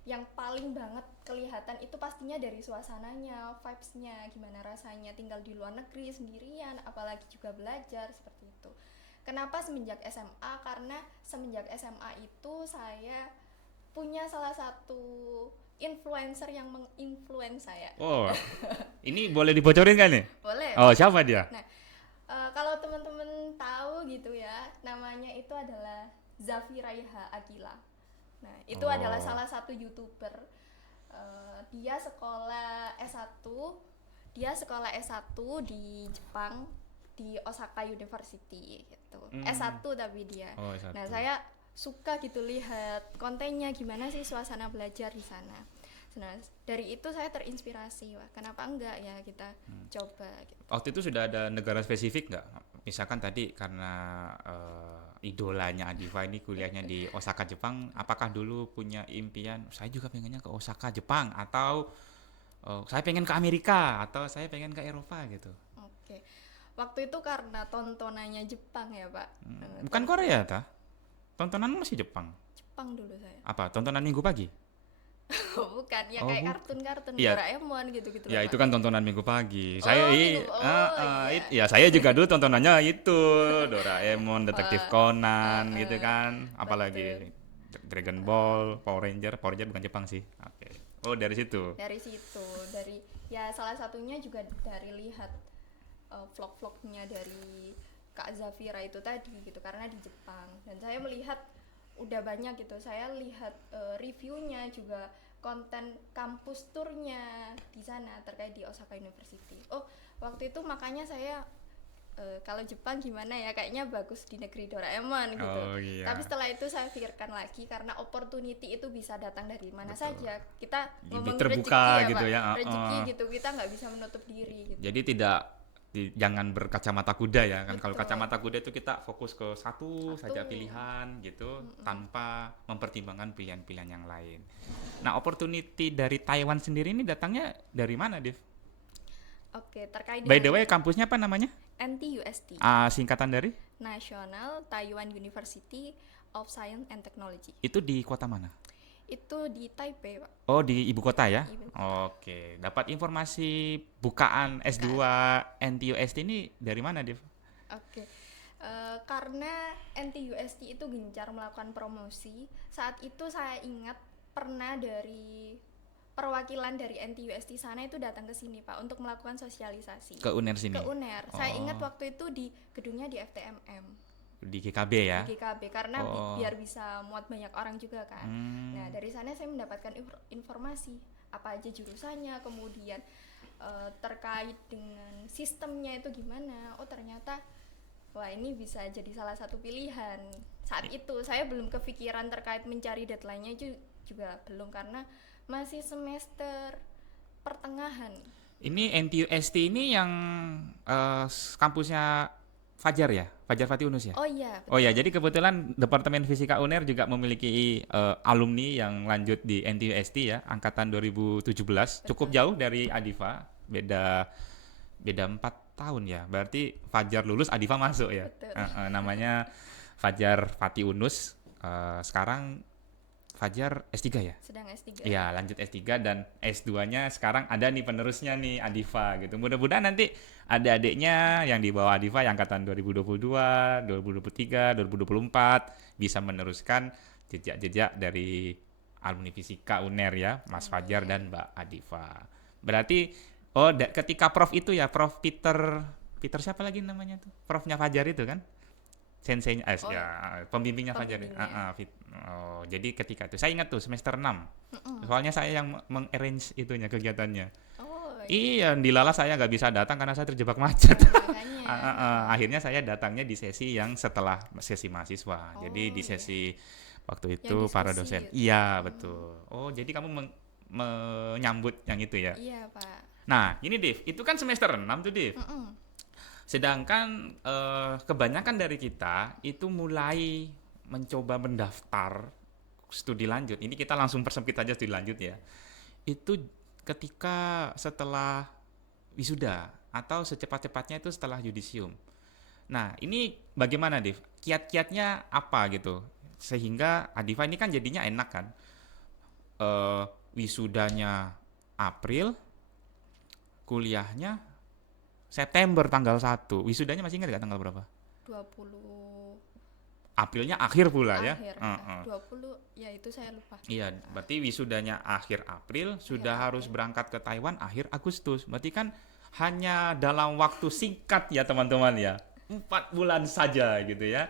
Yang paling banget kelihatan itu pastinya dari suasananya, vibes-nya, gimana rasanya tinggal di luar negeri sendirian, apalagi juga belajar seperti itu. Kenapa semenjak SMA? Karena semenjak SMA itu saya punya salah satu influencer yang menginfluence saya. Oh, ini boleh dibocorin kan nih? Boleh? Oh, siapa dia? Nah, kalau teman-teman tahu gitu ya, namanya itu adalah Zafi Raiha Akila. Nah, itu adalah salah satu YouTuber. Dia sekolah S1 di Jepang di Osaka University gitu. S1 tapi dia. Oh, S1. Nah, saya suka gitu lihat kontennya gimana sih suasana belajar di sana. Nah, dari itu saya terinspirasi, wah kenapa enggak ya kita coba gitu. Waktu itu sudah ada negara spesifik nggak? Misalkan tadi karena idolanya Adifa ini kuliahnya di Osaka Jepang, apakah dulu punya impian saya juga pengennya ke Osaka Jepang atau saya pengen ke Amerika atau saya pengen ke Eropa gitu? Oke. Waktu itu karena tontonannya Jepang ya, Pak. Bukan Korea ta? Tontonan masih Jepang. Jepang dulu saya. Apa? Tontonan Minggu pagi? Bukan, ya Oh, kayak bukan. kartun-kartun Iya, Doraemon gitu-gitu ya loh itu Pak. kan tontonan Minggu pagi. Oh minggu, oh iya. Ya saya juga dulu tontonannya itu Doraemon, Detektif Wah, Conan gitu kan. betul. Apalagi Dragon Ball, Power Ranger bukan Jepang sih. Oke. Oh, dari situ. Dari situ, dari ya salah satunya juga dari lihat vlog-vlognya dari Kak Zafira itu tadi gitu, karena di Jepang dan saya melihat udah banyak gitu, saya lihat reviewnya juga, konten kampus turnya di sana terkait di Osaka University. Oh, waktu itu makanya saya kalau Jepang gimana ya, kayaknya bagus di negeri Doraemon gitu. Oh Tapi iya, setelah itu saya pikirkan lagi, karena opportunity itu bisa datang dari mana betul. saja. Kita Lebih ngomongin rezeki terbuka ya gitu Pak, ya. rezeki gitu, kita nggak bisa menutup diri gitu. Jadi tidak jangan berkacamata kuda ya kan, kalau Betul. kacamata kuda itu kita fokus ke satu Satu. saja pilihan gitu tanpa mempertimbangkan pilihan-pilihan yang lain. Nah, opportunity dari Taiwan sendiri ini datangnya dari mana, Div? Oke, terkait By dengan the way, itu, kampusnya apa namanya? NTUST, Singkatan dari? National Taiwan University of Science and Technology. Itu di kota mana? Itu di Taipei Pak, Oh, di ibu kota ya? ibu kota. Oke, dapat informasi bukaan S2 Bukan. NTUST ini dari mana, Div? Oke. Karena NTUST itu gencar melakukan promosi, saat itu saya ingat pernah dari perwakilan dari NTUST sana itu datang ke sini Pak untuk melakukan sosialisasi Ke UNER ke sini? UNER. Saya ingat Oh, waktu itu di gedungnya di FTMM, di GKB ya? di GKB, karena Oh, biar bisa muat banyak orang juga kan. Nah, hmm. dari sana saya mendapatkan informasi apa aja jurusannya, kemudian terkait dengan sistemnya itu gimana. Oh, ternyata wah, ini bisa jadi salah satu pilihan. Saat itu saya belum kepikiran terkait mencari deadline-nya juga belum, karena masih semester pertengahan. Ini NTUST ini yang kampusnya Fajar ya? Fajar Fatih Unus ya? Oh iya, Oh ya, betul. jadi kebetulan Departemen Fisika UNER juga memiliki alumni yang lanjut di NTUST ya, angkatan 2017. Cukup Betul. jauh dari Adifa, beda beda 4 tahun ya. Berarti Fajar lulus, Adifa masuk ya. Betul. Namanya Fajar Fatih Unus. Sekarang Fajar S3 ya? Sedang S3. Iya, lanjut S3 dan S2-nya sekarang ada nih penerusnya nih Adifa gitu. Mudah-mudahan nanti adik-adiknya yang di bawah Adifa yang angkatan 2022, 2023, 2024 bisa meneruskan jejak-jejak dari alumni fisika UNER ya, Mas Fajar Amin. dan Mbak Adifa. Berarti ketika Prof itu ya, Prof Peter Peter siapa lagi namanya tuh? Profnya Fajar itu kan? Senseinya Oh, ya, pembimbingnya Fajar. pembimbingnya. Oh, jadi ketika itu saya ingat tuh semester 6. Soalnya saya yang mengarrange itunya kegiatannya. Oh iya, Iya, dilala saya nggak bisa datang karena saya terjebak macet. makanya. Akhirnya saya datangnya di sesi yang setelah sesi mahasiswa. Jadi Oh di iya, sesi waktu yang itu para diskusi dosen. gitu. Iya, betul. Oh, jadi kamu menyambut yang itu ya. Iya Pak. Nah, ini Div, itu kan semester 6 tuh Div. Sedangkan kebanyakan dari kita itu mulai mencoba mendaftar studi lanjut. Ini kita langsung persempit aja studi lanjut ya. Itu ketika setelah wisuda atau secepat-cepatnya itu setelah yudisium. Nah, ini bagaimana, Div? Kiat-kiatnya apa gitu? Sehingga Adifa ini kan jadinya enak kan. Wisudanya April, kuliahnya September tanggal 1. Wisudanya masih ingat nggak tanggal berapa? 20 Aprilnya akhir pula ya. akhir. 20 ya itu saya lupa. Iya, berarti wisudanya akhir April, sudah Akhir harus April. berangkat ke Taiwan akhir Agustus. Berarti kan hanya dalam waktu singkat ya teman-teman ya. 4 bulan saja gitu ya.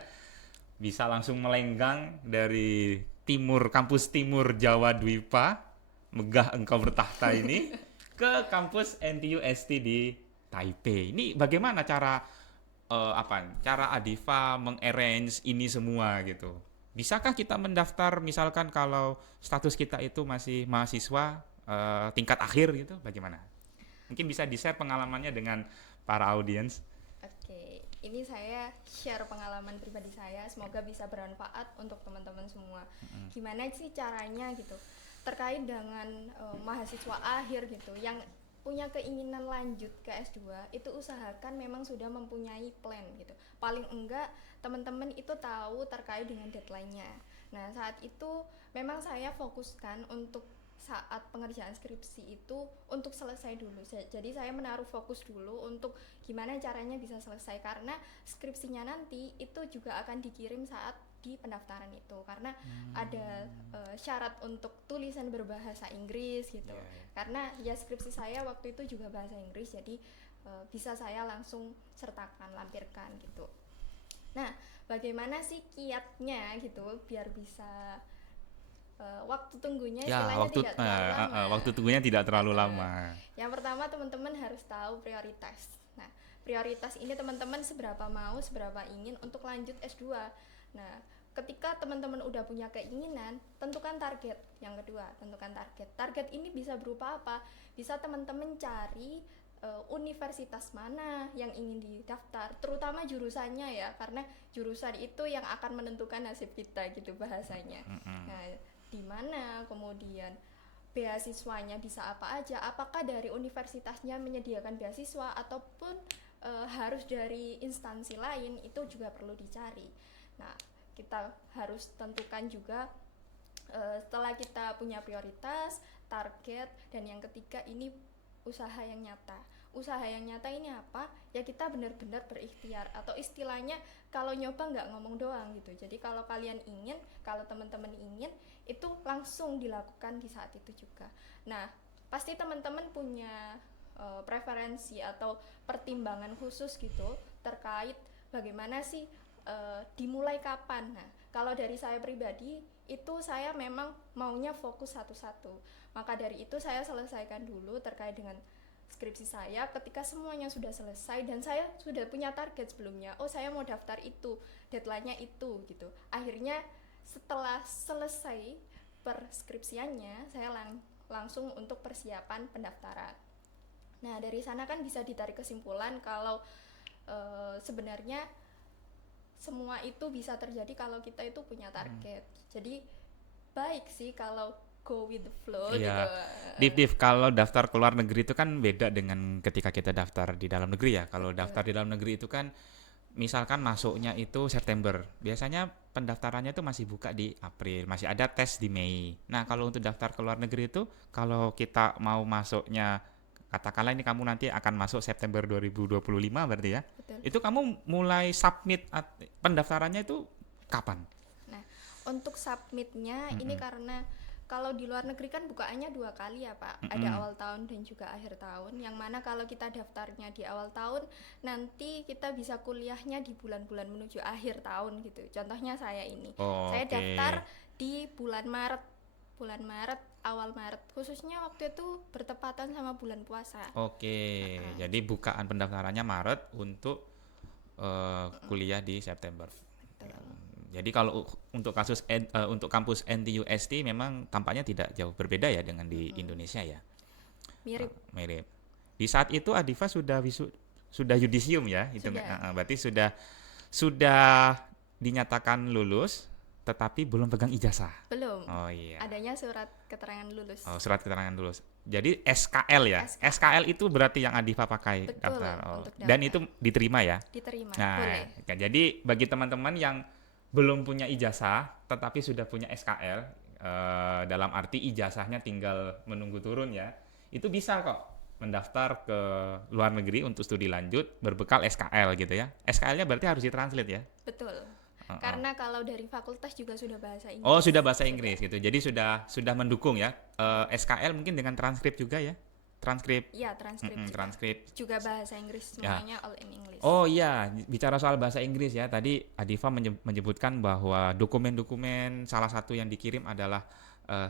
Bisa langsung melenggang dari timur, kampus timur Jawa Dwipa, megah engkau bertahta ini, ke kampus NTUST di Taipei. Ini bagaimana cara Adifa mengarrange ini semua gitu? Bisakah kita mendaftar misalkan kalau status kita itu masih mahasiswa tingkat akhir gitu? Bagaimana? Mungkin bisa di-share pengalamannya dengan para audiens. Oke, ini saya share pengalaman pribadi saya, semoga bisa bermanfaat untuk teman-teman semua. Gimana sih caranya gitu, terkait dengan mahasiswa akhir gitu, yang punya keinginan lanjut ke S2, itu usahakan memang sudah mempunyai plan gitu. Paling enggak teman-teman itu tahu terkait dengan deadline-nya. Nah, saat itu memang saya fokuskan untuk saat pengerjaan skripsi itu untuk selesai dulu. Jadi saya menaruh fokus dulu untuk gimana caranya bisa selesai, karena skripsinya nanti itu juga akan dikirim saat di pendaftaran itu, karena ada syarat untuk tulisan berbahasa Inggris gitu. Karena ya skripsi saya waktu itu juga bahasa Inggris, jadi bisa saya langsung sertakan, lampirkan gitu. Nah, bagaimana sih kiatnya gitu biar bisa waktu tunggunya istilahnya tidak terlalu lama. Waktu tunggunya tidak terlalu lama. Yang pertama, teman-teman harus tahu prioritas. Nah, prioritas ini teman-teman seberapa mau, seberapa ingin untuk lanjut S2. Nah, ketika teman-teman udah punya keinginan, tentukan target. Yang kedua, tentukan target. Target ini bisa berupa apa? Bisa teman-teman cari universitas mana yang ingin didaftar, terutama jurusannya ya, karena jurusan itu yang akan menentukan nasib kita gitu bahasanya. Nah, di mana, kemudian beasiswanya bisa apa aja, apakah dari universitasnya menyediakan beasiswa ataupun harus dari instansi lain, itu juga perlu dicari. Nah, kita harus tentukan juga setelah kita punya prioritas, target, dan yang ketiga ini usaha yang nyata. Usaha yang nyata ini apa? Ya kita benar-benar berikhtiar, atau istilahnya kalau nyoba nggak ngomong doang gitu. Jadi kalau kalian ingin, kalau teman-teman ingin, itu langsung dilakukan di saat itu juga. Nah, pasti teman-teman punya preferensi atau pertimbangan khusus gitu terkait bagaimana sih dimulai kapan. Nah, kalau dari saya pribadi itu saya memang maunya fokus satu-satu. Maka dari itu saya selesaikan dulu terkait dengan skripsi saya. Ketika semuanya sudah selesai dan saya sudah punya target sebelumnya, oh saya mau daftar itu, deadline-nya itu gitu. Akhirnya setelah selesai perskripsiannya, saya langsung untuk persiapan pendaftaran. Nah, dari sana kan bisa ditarik kesimpulan kalau sebenarnya semua itu bisa terjadi kalau kita itu punya target. Jadi baik sih kalau go with the flow gitu. Div, kalau daftar ke luar negeri itu kan beda dengan ketika kita daftar di dalam negeri ya. Kalau daftar di dalam negeri itu kan misalkan masuknya itu September. Biasanya pendaftarannya itu masih buka di April, masih ada tes di Mei. Nah, kalau untuk daftar ke luar negeri itu kalau kita mau masuknya, katakanlah ini kamu nanti akan masuk September 2025 berarti ya. Betul. Itu kamu mulai submit pendaftarannya itu kapan? Nah, untuk submitnya ini karena kalau di luar negeri kan bukaannya 2 kali ya Pak, ada awal tahun dan juga akhir tahun, yang mana kalau kita daftarnya di awal tahun, nanti kita bisa kuliahnya di bulan-bulan menuju akhir tahun gitu. Contohnya saya ini, saya daftar di bulan Maret, awal Maret, khususnya waktu itu bertepatan sama bulan puasa. Jadi bukaan pendaftarannya Maret untuk kuliah di September. Jadi kalau untuk kasus untuk kampus NTUST memang tampaknya tidak jauh berbeda ya dengan di Indonesia ya. Mirip. Di saat itu Adifa sudah yudisium ya, itu berarti sudah dinyatakan lulus, tetapi belum pegang ijazah. Belum. Oh iya. Adanya surat keterangan lulus. Oh, surat keterangan lulus. Jadi SKL ya. SKL itu berarti yang Adifa pakai. Betul, daftar. untuk daftar. Dan itu diterima ya. Diterima. Nah, boleh. Jadi bagi teman-teman yang belum punya ijazah tetapi sudah punya SKL, dalam arti ijazahnya tinggal menunggu turun ya, itu bisa kok mendaftar ke luar negeri untuk studi lanjut berbekal SKL gitu ya. SKL-nya berarti harus ditranslate ya. Betul. Karena kalau dari fakultas juga sudah bahasa Inggris. Oh, sudah bahasa Inggris gitu. Jadi sudah mendukung ya. SKL mungkin dengan transkrip juga ya. Transkrip. Iya, transkrip. Transkrip. Juga bahasa Inggris, semuanya all in English. Oh iya, bicara soal bahasa Inggris ya. Tadi Adifa menyebutkan bahwa dokumen-dokumen salah satu yang dikirim adalah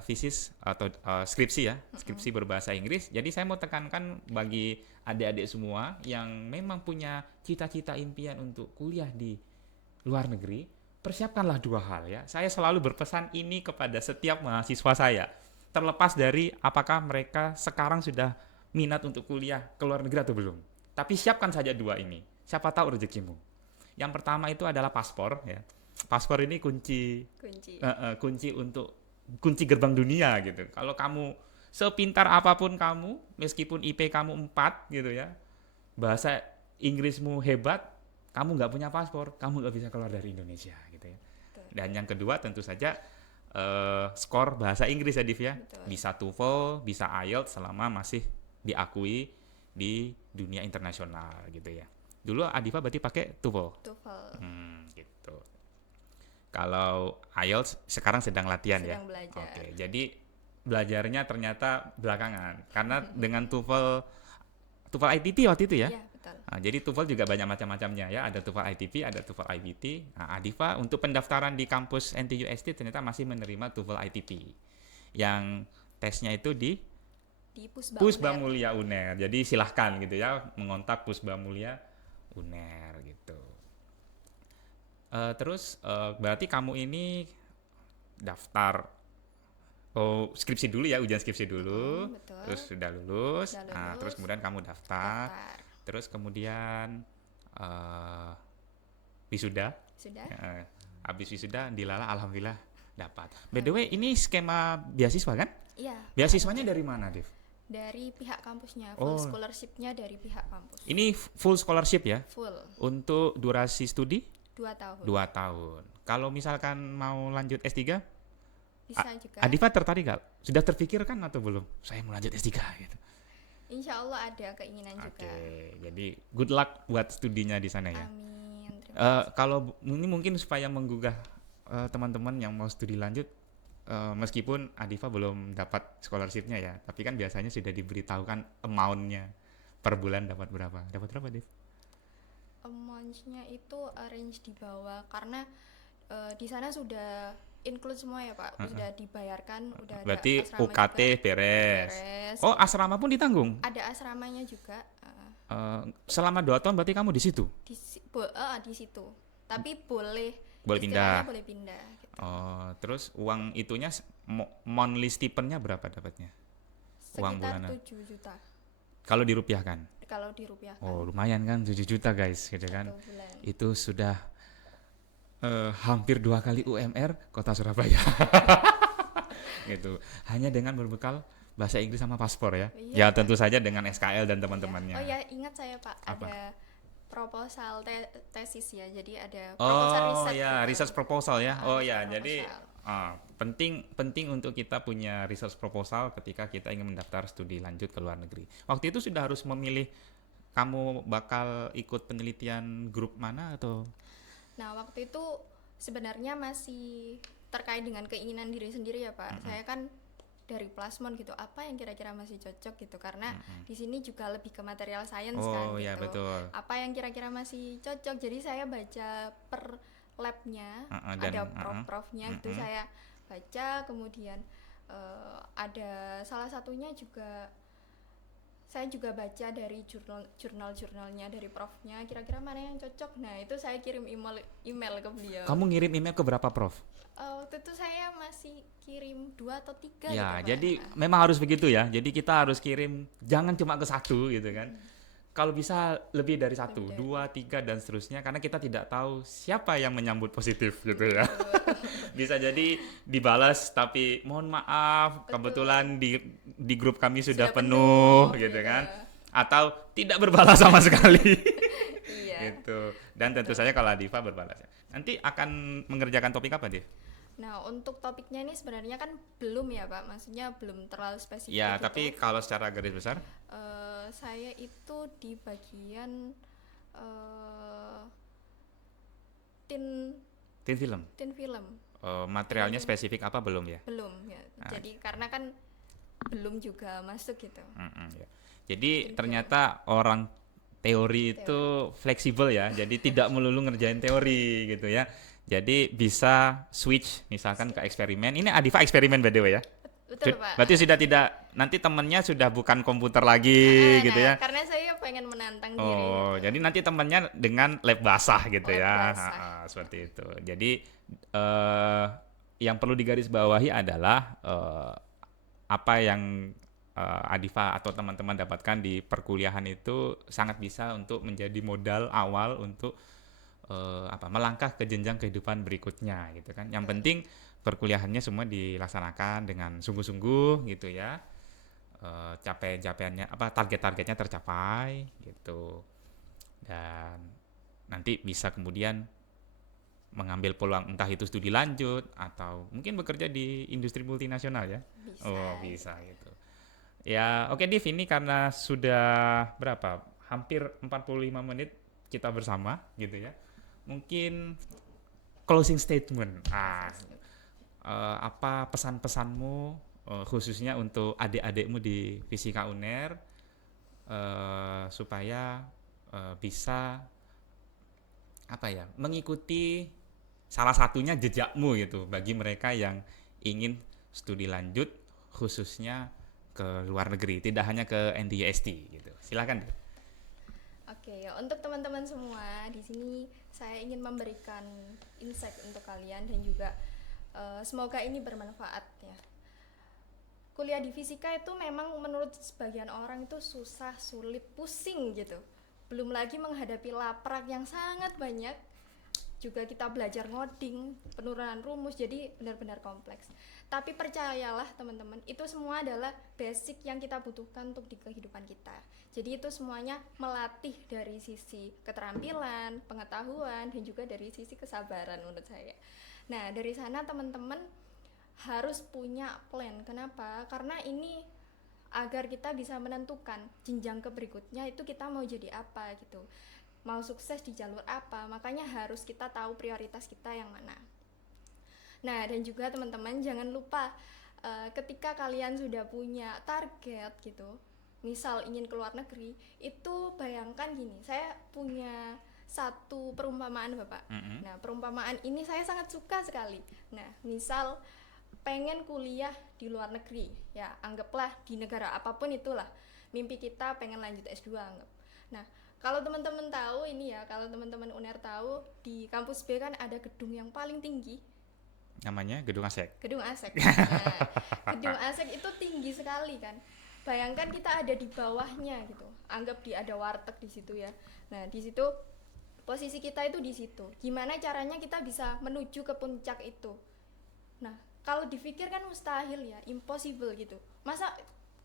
thesis atau skripsi ya, skripsi berbahasa Inggris. Jadi saya mau tekankan bagi adik-adik semua yang memang punya cita-cita impian untuk kuliah di luar negeri, persiapkanlah 2 hal ya. Saya selalu berpesan ini kepada setiap mahasiswa saya. Terlepas dari apakah mereka sekarang sudah minat untuk kuliah ke luar negeri atau belum. Tapi siapkan saja 2 ini. Siapa tahu rezekimu. Yang pertama itu adalah paspor ya. Paspor ini kunci gerbang dunia gitu. Kalau kamu sepintar apapun kamu, meskipun IP kamu 4 gitu ya, bahasa Inggrismu hebat, kamu nggak punya paspor, kamu nggak bisa keluar dari Indonesia gitu ya. Dan yang kedua tentu saja skor bahasa Inggris ya Div ya. Betul. Bisa TOEFL, bisa IELTS selama masih diakui di dunia internasional gitu ya. Dulu Adifa berarti pakai TOEFL. TOEFL. Gitu. Kalau IELTS sekarang sedang latihan ya. Sedang belajar. Oke, jadi belajarnya ternyata belakangan karena dengan TOEFL ITT waktu itu ya. Iya, betul. Nah, jadi TOEFL juga banyak macam-macamnya ya. Ada TOEFL ITP, ada TOEFL IBT. Nah, Adifa untuk pendaftaran di kampus NTUST ternyata masih menerima TOEFL ITP. Yang tesnya itu di Di Pusba Pusba UNER. Mulia UNER. Jadi silahkan gitu ya mengontak Pusba Mulia UNER gitu. Terus berarti kamu ini daftar skripsi dulu ya, ujian skripsi dulu. Betul. Terus sudah lulus. Sudah Nah, lulus. terus kemudian kamu daftar. Daftar. Terus kemudian wisuda. Sudah? Habis wisuda dilala alhamdulillah dapat. By the way, ini skema beasiswa kan? Iya. Beasiswanya dari mana, Dev? Dari pihak kampusnya, full Oh. scholarship-nya dari pihak kampus. Ini full scholarship ya? Full Untuk durasi studi 2 tahun. 2 tahun. Kalau misalkan mau lanjut S3, Bisa juga. Adifa tertarik gak? Sudah terpikirkan atau belum? Saya mau lanjut S3 gitu. Insya Allah ada keinginan Oke, juga. jadi good luck buat studinya di sana ya. Amin. Terima kasih. Kalau ini mungkin supaya menggugah teman-teman yang mau studi lanjut, meskipun Adifa belum dapat scholarship-nya ya, tapi kan biasanya sudah diberitahukan amount-nya per bulan dapat berapa? Dapat berapa, Dev? Amount-nya itu range di bawah karena di sana sudah include semua ya Pak, sudah dibayarkan, udah ada Berarti asrama UKT juga, beres. beres. Oh, asrama pun ditanggung. Ada asramanya juga Selama 2 tahun berarti kamu di situ. di situ. Tapi boleh Boleh istilahnya pindah. boleh pindah gitu. Oh, terus uang itunya monthly stipendnya berapa dapatnya? Uang Sekitar bulanan. 7 juta Kalau dirupiahkan. kalau dirupiahkan Oh, lumayan kan 7 juta guys, gitu kan. 1 bulan. Itu sudah hampir 2 kali UMR Kota Surabaya. Gitu. Hanya dengan berbekal bahasa Inggris sama paspor ya. Iya, Ya Pak. tentu saja dengan SKL dan teman-temannya. Oh ya, ingat saya Pak, Apa? ada proposal tesis ya. Jadi ada proposal Oh riset. ya, gitu. research proposal ya. Ah, Oh research ya, jadi proposal. penting untuk kita punya research proposal ketika kita ingin mendaftar studi lanjut ke luar negeri. Waktu itu sudah harus memilih kamu bakal ikut penelitian grup mana atau? Nah, waktu itu sebenarnya masih terkait dengan keinginan diri sendiri ya Pak. Saya kan dari plasmon gitu, apa yang kira-kira masih cocok gitu, karena di sini juga lebih ke material science kan Oh ya gitu. betul. Apa yang kira-kira masih cocok, jadi saya baca per labnya, Dan, ada prof-profnya itu saya baca, kemudian ada salah satunya juga saya juga baca dari jurnal-jurnalnya dari profnya, kira-kira mana yang cocok. Nah itu saya kirim email ke beliau. Kamu ngirim email ke berapa prof? Waktu itu saya masih kirim 2 atau 3 Ya, gitu, Pak. jadi memang harus begitu ya. Jadi kita harus kirim, jangan cuma ke satu gitu kan. Kalau bisa lebih dari satu, Lebih dari 2, 3 dan seterusnya, karena kita tidak tahu siapa yang menyambut positif gitu ya. Bisa jadi dibalas, tapi mohon maaf, Betul. kebetulan di grup kami sudah Sudah penuh penuh, gitu gitu. kan. Atau tidak berbalas sama sekali. Iya. Gitu. Dan tentu saja kalau Adifa berbalas. Nanti akan mengerjakan topik apa, Div? Nah untuk topiknya ini sebenarnya kan belum ya Pak, maksudnya belum terlalu spesifik Ya, gitu. tapi kalau secara garis besar, Saya itu di bagian tin tin film. film Materialnya spesifik apa belum ya? belum ya. Jadi karena kan belum juga masuk gitu. Ya. Jadi Tin ternyata orang teori itu fleksibel ya. Jadi tidak melulu ngerjain teori gitu ya. Jadi bisa switch misalkan ke eksperimen. Ini Adifa eksperimen by the way ya. Betul Pak. Berarti sudah tidak, nanti temennya sudah bukan komputer lagi gitu Nah, ya. karena saya pengen menantang diri. Oh, gitu. jadi nanti temennya dengan lab basah gitu Lab ya. basah. Seperti itu. Jadi yang perlu digarisbawahi adalah apa yang Adifa atau teman-teman dapatkan di perkuliahan itu sangat bisa untuk menjadi modal awal untuk melangkah ke jenjang kehidupan berikutnya gitu kan. Yang penting perkuliahannya semua dilaksanakan dengan sungguh-sungguh gitu ya. Capaian-capaiannya target-targetnya tercapai gitu. Dan nanti bisa kemudian mengambil peluang entah itu studi lanjut atau mungkin bekerja di industri multinasional ya. Bisa. Oh, bisa gitu. Ya, oke Div, ini karena sudah berapa? Hampir 45 menit kita bersama gitu ya. Mungkin closing statement. Apa pesan-pesanmu khususnya untuk adik-adikmu di Fisika UNER supaya bisa apa ya, mengikuti salah satunya jejakmu gitu bagi mereka yang ingin studi lanjut khususnya ke luar negeri, tidak hanya ke NTUST gitu. Silakan. Oke, ya untuk teman-teman semua di sini saya ingin memberikan insight untuk kalian dan juga semoga ini bermanfaat ya. Kuliah di fisika itu memang menurut sebagian orang itu susah, sulit, pusing gitu. Belum lagi menghadapi laprak yang sangat banyak. Juga kita belajar ngoding, penurunan rumus, jadi benar-benar kompleks. Tapi percayalah teman-teman, itu semua adalah basic yang kita butuhkan untuk di kehidupan kita. Jadi itu semuanya melatih dari sisi keterampilan, pengetahuan, dan juga dari sisi kesabaran menurut saya. Nah, dari sana teman-teman harus punya plan. Kenapa? Karena ini agar kita bisa menentukan jenjang ke berikutnya itu kita mau jadi apa gitu. Mau sukses di jalur apa, makanya harus kita tahu prioritas kita yang mana. Nah, dan juga teman-teman jangan lupa ketika kalian sudah punya target gitu, misal ingin ke luar negeri, itu bayangkan gini, saya punya satu perumpamaan Bapak. Nah, perumpamaan ini saya sangat suka sekali. Nah, misal pengen kuliah di luar negeri, ya anggaplah di negara apapun itulah, mimpi kita pengen lanjut S2 anggap. Nah, kalau teman-teman tahu ini ya, kalau teman-teman UNER tahu di kampus B kan ada gedung yang paling tinggi. Namanya Gedung Asek. Gedung Asek. Nah, Gedung Asek itu tinggi sekali kan. Bayangkan kita ada di bawahnya gitu. Anggap ada warteg di situ ya. Nah, di situ posisi kita itu di situ. Gimana caranya kita bisa menuju ke puncak itu? Nah, kalau dipikir kan mustahil ya, impossible gitu. Masa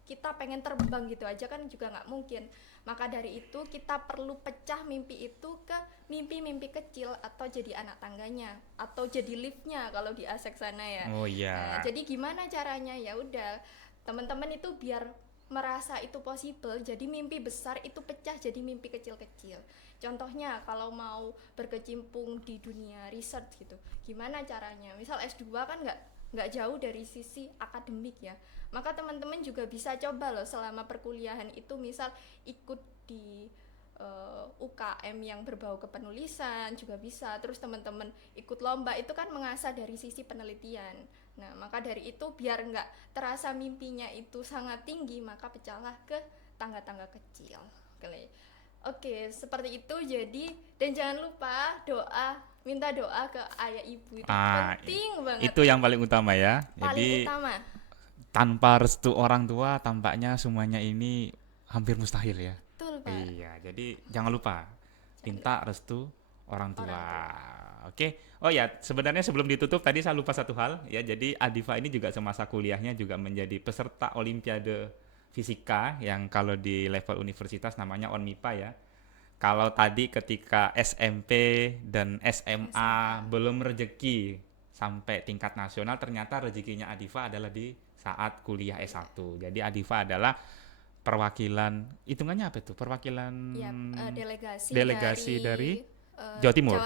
kita pengen terbang gitu aja kan juga nggak mungkin. Maka dari itu kita perlu pecah mimpi itu ke mimpi-mimpi kecil atau jadi anak tangganya atau jadi liftnya kalau di Asek sana ya. Oh iya. Nah, jadi gimana caranya? Ya udah, teman-teman itu biar merasa itu possible, jadi mimpi besar itu pecah jadi mimpi kecil-kecil. Contohnya kalau mau berkecimpung di dunia research gitu, gimana caranya? Misal S2 kan nggak jauh dari sisi akademik ya, maka teman-teman juga bisa coba loh selama perkuliahan itu, misal ikut di UKM yang berbau kepenulisan juga bisa, terus teman-teman ikut lomba itu kan mengasah dari sisi penelitian. Nah, maka dari itu biar nggak terasa mimpinya itu sangat tinggi, maka pecahlah ke tangga-tangga kecil. Oke, seperti itu. Jadi, dan jangan lupa minta doa ke ayah ibu itu penting banget. Itu yang paling utama ya. Paling Jadi utama. tanpa restu orang tua tampaknya semuanya ini hampir mustahil ya. Betul, Pak. Iya, jadi jangan lupa minta restu orang tua. Oke. Oh ya, sebenarnya sebelum ditutup tadi saya lupa satu hal ya. Jadi Adifa ini juga semasa kuliahnya juga menjadi peserta Olimpiade Fisika yang kalau di level universitas namanya ONMIPA ya. Kalau tadi ketika SMP dan SMA belum rezeki sampai tingkat nasional, ternyata rezekinya Adifa adalah di saat kuliah S1. Jadi Adifa adalah perwakilan, hitungannya apa itu? Perwakilan ya, delegasi dari Jawa Timur.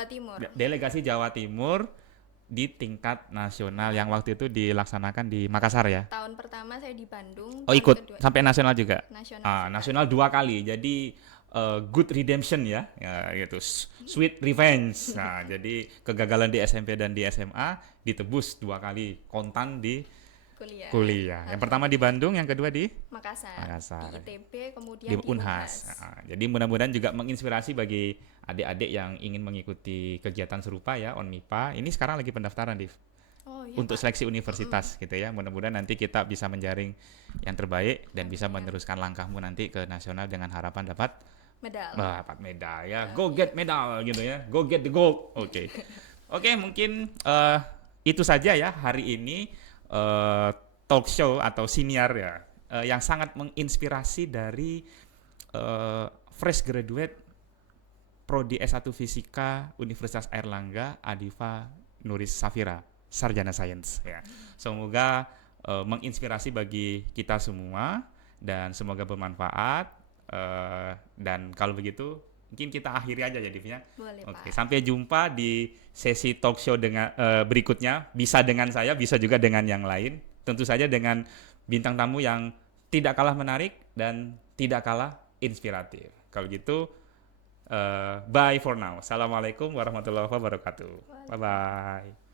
Delegasi Jawa Timur di tingkat nasional yang waktu itu dilaksanakan di Makassar ya. Tahun pertama saya di Bandung. Oh, ikut kedua, sampai nasional juga. Nasional 2 kali. Jadi good redemption ya gitu. Sweet revenge. Nah, jadi kegagalan di SMP dan di SMA ditebus 2 kali kontan di kuliah. Yang pertama di Bandung, yang kedua di Makassar. Di ITB, kemudian di Unhas. Jadi mudah-mudahan juga menginspirasi bagi adik-adik yang ingin mengikuti kegiatan serupa ya, ONMIPA. Ini sekarang lagi pendaftaran di untuk seleksi universitas gitu ya. Mudah-mudahan nanti kita bisa menjaring yang terbaik dan bisa meneruskan langkahmu nanti ke nasional dengan harapan dapat medal ya. Go get medal gitu ya. Go get the gold. Oke, mungkin itu saja ya hari ini. Talk show atau siniar ya yang sangat menginspirasi dari fresh graduate Prodi S1 Fisika Universitas Airlangga Adifa Nuris Safira, sarjana sains ya. Semoga menginspirasi bagi kita semua dan semoga bermanfaat. Dan kalau begitu mungkin kita akhiri aja ya Divnya. Boleh, Oke, Pak. sampai jumpa di sesi talk show dengan berikutnya. Bisa dengan saya, bisa juga dengan yang lain. Tentu saja dengan bintang tamu yang tidak kalah menarik dan tidak kalah inspiratif. Kalau gitu, bye for now. Assalamualaikum warahmatullahi wabarakatuh. Bye bye.